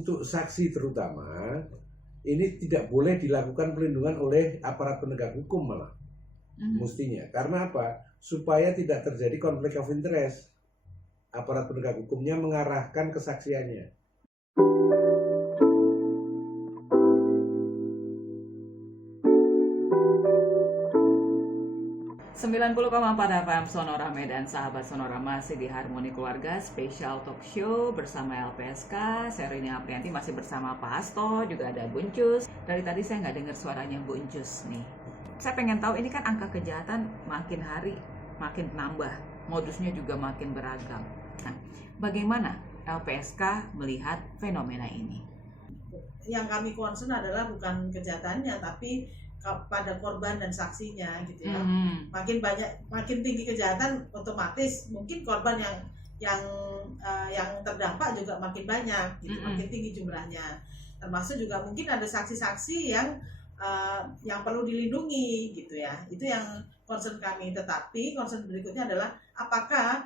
untuk saksi terutama ini tidak boleh dilakukan pelindungan oleh aparat penegak hukum malah mestinya. Karena apa? Supaya tidak terjadi konflik of interest. Aparat penegak hukumnya mengarahkan kesaksiannya. 90,4 FM Sonora Medan, sahabat Sonora, masih di Harmoni Keluarga Special Talk Show bersama LPSK. Saya Rini Aprianti masih bersama Pak Hasto, juga ada Bu Uncus. Dari tadi saya nggak dengar suaranya Bu Uncus nih. Saya pengen tahu, ini kan angka kejahatan makin hari makin nambah, modusnya juga makin beragam. Nah, bagaimana LPSK melihat fenomena ini? Yang kami concern adalah bukan kejahatannya, tapi pada korban dan saksinya gitu ya. Makin tinggi kejahatan, otomatis mungkin korban yang terdampak juga makin banyak gitu, makin tinggi jumlahnya. Termasuk juga mungkin ada saksi-saksi yang perlu dilindungi gitu ya. Itu yang concern kami. Tetapi concern berikutnya adalah apakah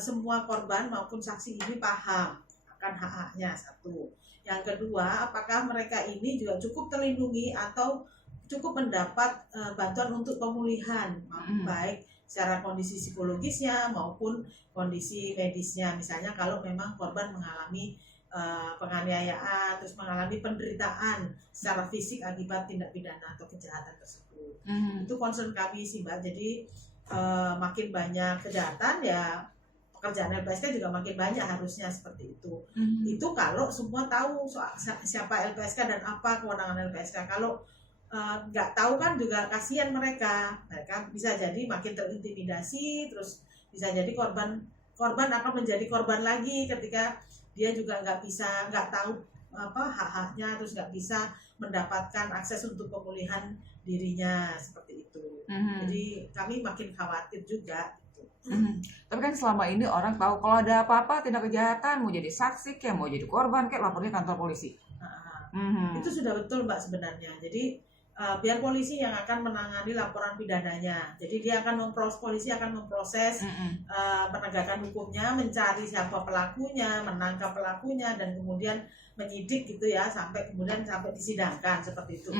semua korban maupun saksi ini paham akan hak-haknya, satu. Yang kedua, apakah mereka ini juga cukup terlindungi atau cukup mendapat bantuan untuk pemulihan, baik secara kondisi psikologisnya maupun kondisi medisnya. Misalnya kalau memang korban mengalami penganiayaan, terus mengalami penderitaan secara fisik akibat tindak pidana atau kejahatan tersebut. Itu concern kami sih Mbak. Jadi makin banyak kejahatan ya pekerjaan LPSK juga makin banyak, harusnya seperti itu. Itu kalau semua tahu siapa LPSK dan apa kewenangan LPSK. Kalau nggak tahu kan juga kasihan mereka bisa jadi makin terintimidasi, terus bisa jadi korban akan menjadi korban lagi ketika dia juga nggak tahu hak-haknya, terus nggak bisa mendapatkan akses untuk pemulihan dirinya seperti itu. Jadi kami makin khawatir juga. Tapi kan selama ini orang tahu kalau ada apa-apa tindak kejahatan, mau jadi saksi kayak mau jadi korban kayak lapornya kantor polisi. Itu sudah betul Mbak sebenarnya. Jadi biar polisi yang akan menangani laporan pidananya. Jadi polisi akan memproses penegakan hukumnya, mencari siapa pelakunya, menangkap pelakunya, dan kemudian menyidik gitu ya, sampai disidangkan seperti itu.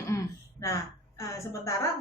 Nah, sementara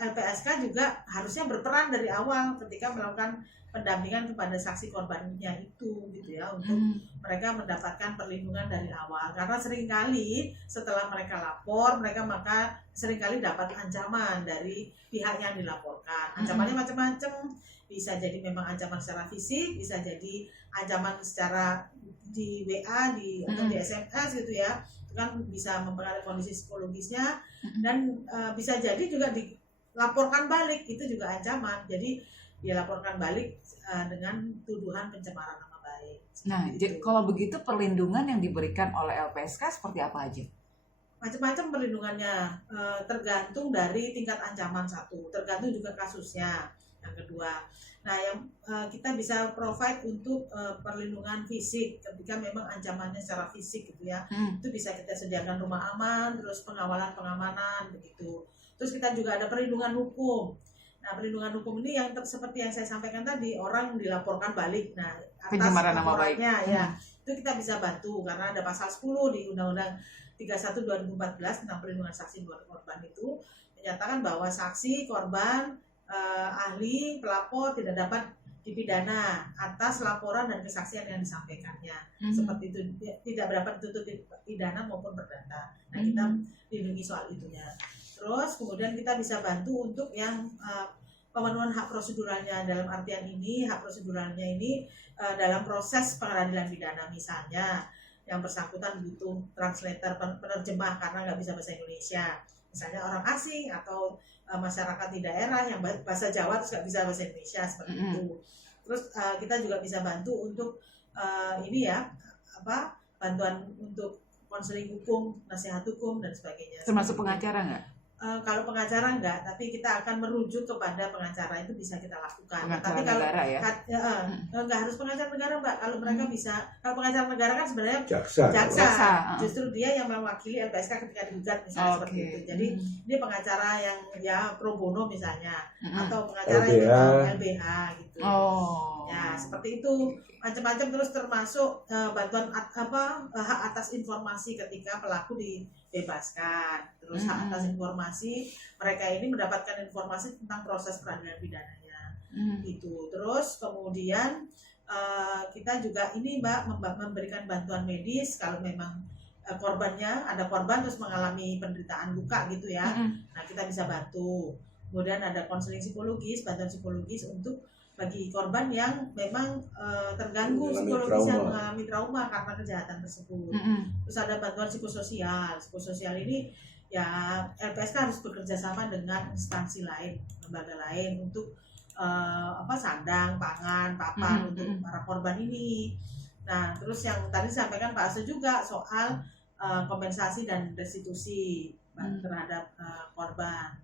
LPSK juga harusnya berperan dari awal ketika melakukan pendampingan kepada saksi korbannya itu gitu ya, untuk mereka mendapatkan perlindungan dari awal. Karena seringkali setelah mereka lapor, maka seringkali dapat ancaman dari pihak yang dilaporkan. Ancamannya macam-macam, bisa jadi memang ancaman secara fisik, bisa jadi ancaman secara di WA atau di SMS gitu ya. Itu kan bisa mempengaruhi kondisi psikologisnya, dan bisa jadi juga dilaporkan balik, itu juga ancaman. Jadi dia laporkan balik dengan tuduhan pencemaran nama baik. Nah, kalau begitu perlindungan yang diberikan oleh LPSK seperti apa aja? Macam-macam perlindungannya, tergantung dari tingkat ancaman, satu, tergantung juga kasusnya, yang kedua. Nah, yang kita bisa provide untuk perlindungan fisik ketika memang ancamannya secara fisik gitu ya. Itu bisa kita sediakan rumah aman, terus pengamanan begitu. Terus kita juga ada perlindungan hukum. Nah, perlindungan hukum ini yang seperti yang saya sampaikan tadi, orang dilaporkan balik. Nah, atas laporannya ya, itu kita bisa bantu karena ada pasal 10 di Undang-Undang 31 2014 tentang perlindungan saksi dan korban, itu menyatakan bahwa saksi, korban, ahli, pelapor tidak dapat dipidana atas laporan dan kesaksian yang disampaikannya. Seperti itu, tidak dapat dituntut pidana maupun perdata. Nah, kita lindungi soal itunya. Terus kemudian kita bisa bantu untuk yang pemenuhan hak proseduralnya. Dalam artian ini, hak proseduralnya ini dalam proses pengadilan pidana, misalnya yang bersangkutan butuh translator, penerjemah karena nggak bisa bahasa Indonesia, misalnya orang asing atau masyarakat di daerah yang bahasa Jawa terus nggak bisa bahasa Indonesia, seperti itu. Terus kita juga bisa bantu untuk bantuan untuk konseling hukum, nasihat hukum dan sebagainya. Termasuk pengacara nggak? kalau pengacara enggak, tapi kita akan merujuk kepada pengacara, itu bisa kita lakukan. Pengacara Tapi kalau negara ya? enggak harus pengacara negara, Mbak. Kalau mereka bisa, kalau pengacara negara kan sebenarnya Jaksa. Justru dia yang mewakili LPSK ketika digugat misalnya seperti itu. Jadi ini pengacara yang ya pro bono misalnya, atau pengacara LBH. yang LBH gitu. Oh. Ya seperti itu, macam-macam, terus termasuk bantuan hak atas informasi ketika pelaku dibebaskan, terus hak atas informasi mereka ini mendapatkan informasi tentang proses peradilan pidananya gitu. Terus kemudian kita juga ini Mbak memberikan bantuan medis kalau memang korbannya ada korban terus mengalami penderitaan luka gitu ya. Nah kita bisa bantu. Kemudian ada konseling psikologis, bantuan psikologis untuk bagi korban yang memang terganggu psikologisnya, mengalami trauma karena kejahatan tersebut. Terus ada bantuan psikososial. Psikososial ini ya LPSK harus bekerja sama dengan instansi lain, lembaga lain untuk sandang, pangan, papan untuk para korban ini. Nah, terus yang tadi disampaikan Pak Aso juga soal kompensasi dan restitusi terhadap korban.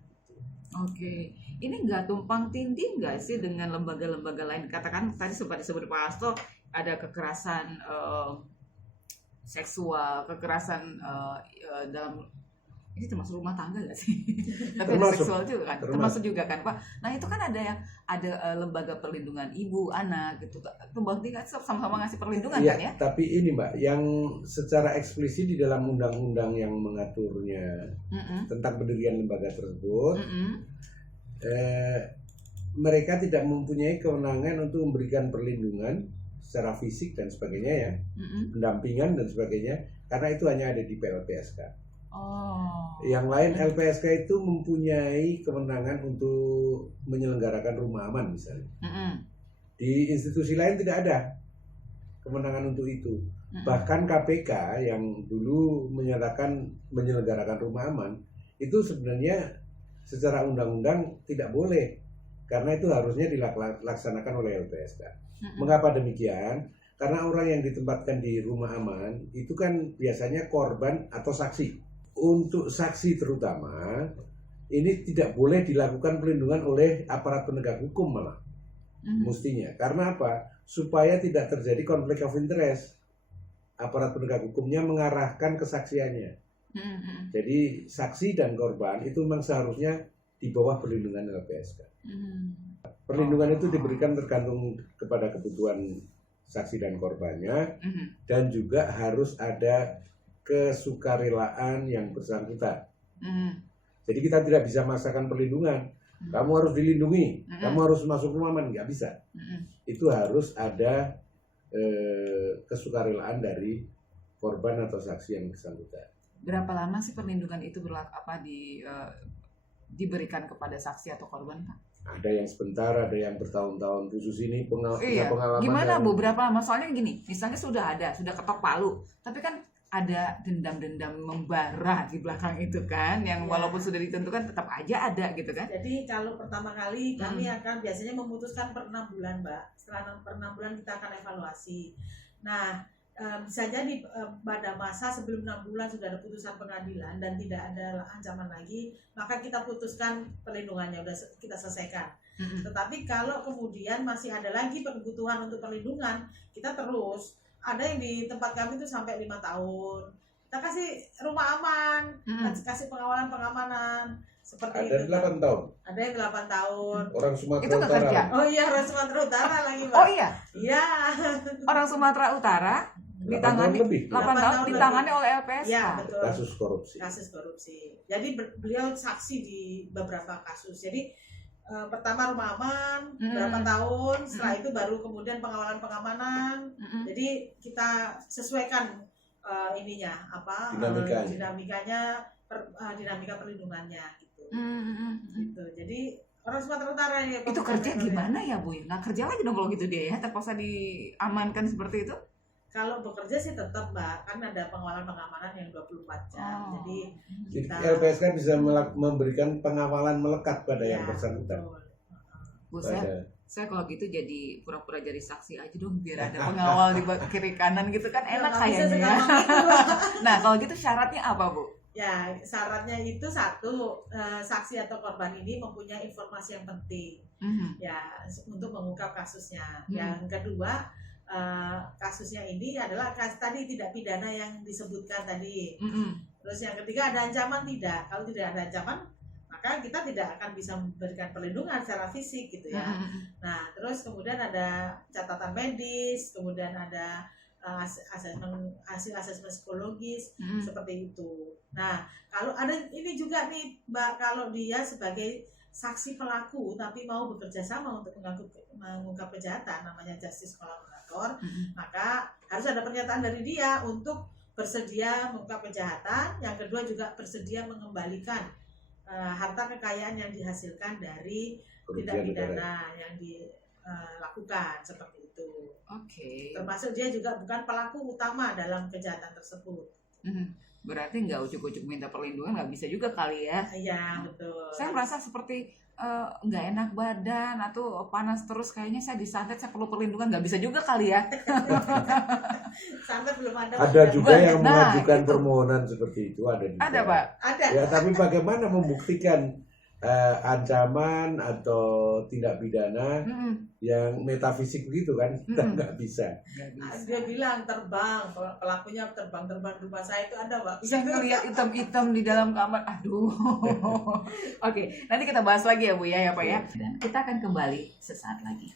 Oke, ini nggak tumpang tindih nggak sih dengan lembaga-lembaga lain? Katakan tadi sempat disebut Pak Hasto ada kekerasan seksual, kekerasan dalam ini termasuk rumah tangga nggak sih? Tapi ada seksual juga kan, termasuk juga kan Pak. Nah itu kan ada lembaga perlindungan ibu, anak gitu. Tumpang tindih sama-sama ngasih perlindungan kan ya? Tapi ini Mbak, yang secara eksplisit di dalam undang-undang yang mengaturnya tentang pendirian lembaga tersebut, mereka tidak mempunyai kewenangan untuk memberikan perlindungan secara fisik dan sebagainya ya, pendampingan dan sebagainya, karena itu hanya ada di LPSK. Yang lain LPSK itu mempunyai kewenangan untuk menyelenggarakan rumah aman misalnya. Di institusi lain tidak ada kewenangan untuk itu. Bahkan KPK yang dulu menyatakan menyelenggarakan rumah aman itu sebenarnya secara undang-undang tidak boleh, karena itu harusnya dilaksanakan oleh LPSK. Mengapa demikian? Karena orang yang ditempatkan di rumah aman itu kan biasanya korban atau saksi. Untuk saksi terutama ini tidak boleh dilakukan perlindungan oleh aparat penegak hukum malah mestinya. Karena apa? Supaya tidak terjadi konflik of interest. Aparat penegak hukumnya mengarahkan kesaksiannya. Jadi saksi dan korban itu memang seharusnya di bawah perlindungan LPSK. Perlindungan itu diberikan tergantung kepada kebutuhan saksi dan korbannya, dan juga harus ada kesukarelaan yang bersangkutan. Jadi kita tidak bisa memaksakan perlindungan. Kamu harus dilindungi, kamu harus masuk rumah aman, nggak bisa. Itu harus ada kesukarelaan dari korban atau saksi yang bersangkutan. Berapa lama sih perlindungan itu diberikan kepada saksi atau korban, Pak? Ada yang sebentar, ada yang bertahun-tahun. Khusus ini pengalaman. Gimana Bu? Berapa lama? Soalnya gini, misalnya sudah ketok palu, tapi kan ada dendam-dendam membara di belakang itu kan, yang walaupun sudah ditentukan tetap aja ada gitu kan. Jadi kalau pertama kali kami akan biasanya memutuskan per 6 bulan Mbak. Setelah per 6 bulan kita akan evaluasi. Nah bisa jadi pada masa sebelum 6 bulan sudah ada putusan pengadilan dan tidak ada ancaman lagi, maka kita putuskan perlindungannya, udah kita selesaikan. Tetapi kalau kemudian masih ada lagi kebutuhan untuk perlindungan, kita terus. Ada yang di tempat kami itu sampai 5 tahun. Kita kasih rumah aman, kasih pengamanan seperti ada itu. Ada 8 tahun. Ada yang 8 tahun. Orang Sumatera itu Utara. Kerja. Oh iya, orang Sumatera Utara lagi, Mbak. Oh iya. Iya. Orang Sumatera Utara ditangani 8 tahun ditangani oleh LPSK. Iya, betul. Kasus korupsi. Jadi beliau saksi di beberapa kasus. Jadi pertama rumah aman berapa tahun, setelah itu baru kemudian pengamanan. Jadi kita sesuaikan dinamikanya, dinamika perlindungannya gitu. Gitu. Jadi orang Sumatera Utara ya. Itu kerja gimana ya Bu? Nggak kerja lagi dong kalau gitu dia ya, terpaksa diamankan seperti itu? Kalau bekerja sih tetap Mbak, kan ada pengamanan yang 24 jam. Jadi LPSK bisa memberikan pengawalan melekat pada yang bersangkutan. Bu, saya kalau gitu jadi pura-pura jadi saksi aja dong, biar ada pengawal di kiri kanan gitu kan enak kayaknya. Nah kalau gitu syaratnya apa Bu? Ya, syaratnya itu satu, saksi atau korban ini mempunyai informasi yang penting, ya, untuk mengungkap kasusnya. Yang kedua, kasusnya ini adalah tadi tidak pidana yang disebutkan tadi. Terus yang ketiga ada ancaman tidak. Kalau tidak ada ancaman, maka kita tidak akan bisa memberikan perlindungan secara fisik gitu ya. Nah, terus kemudian ada catatan medis, kemudian ada hasil asesmen psikologis seperti itu. Nah, kalau ada ini juga nih Mbak, kalau dia sebagai saksi pelaku tapi mau bekerja sama untuk mengungkap kejahatan, namanya justice collaborator, maka harus ada pernyataan dari dia untuk bersedia mengungkap kejahatan. Yang kedua juga bersedia mengembalikan harta kekayaan yang dihasilkan dari tindak pidana yang dilakukan seperti itu. Oke. Termasuk dia juga bukan pelaku utama dalam kejahatan tersebut. Berarti nggak ujuk-ujuk minta perlindungan nggak bisa juga kali ya? Iya, betul. Saya merasa seperti nggak enak badan atau panas terus, kayaknya saya disantet, saya perlu perlindungan, nggak bisa juga kali ya? Sampai belum ada. Ada juga yang mengajukan permohonan seperti itu, ada juga. Ada Pak? Ada. Ya, tapi bagaimana membuktikan ancaman atau tindak pidana yang metafisik begitu kan, kita nggak bisa. Dia bilang terbang, pelakunya terbang rumah saya itu ada Pak. Saya ngeliat hitam-hitam di dalam kamar, aduh. Oke, nanti kita bahas lagi ya Bu ya Pak ya. Dan kita akan kembali sesaat lagi.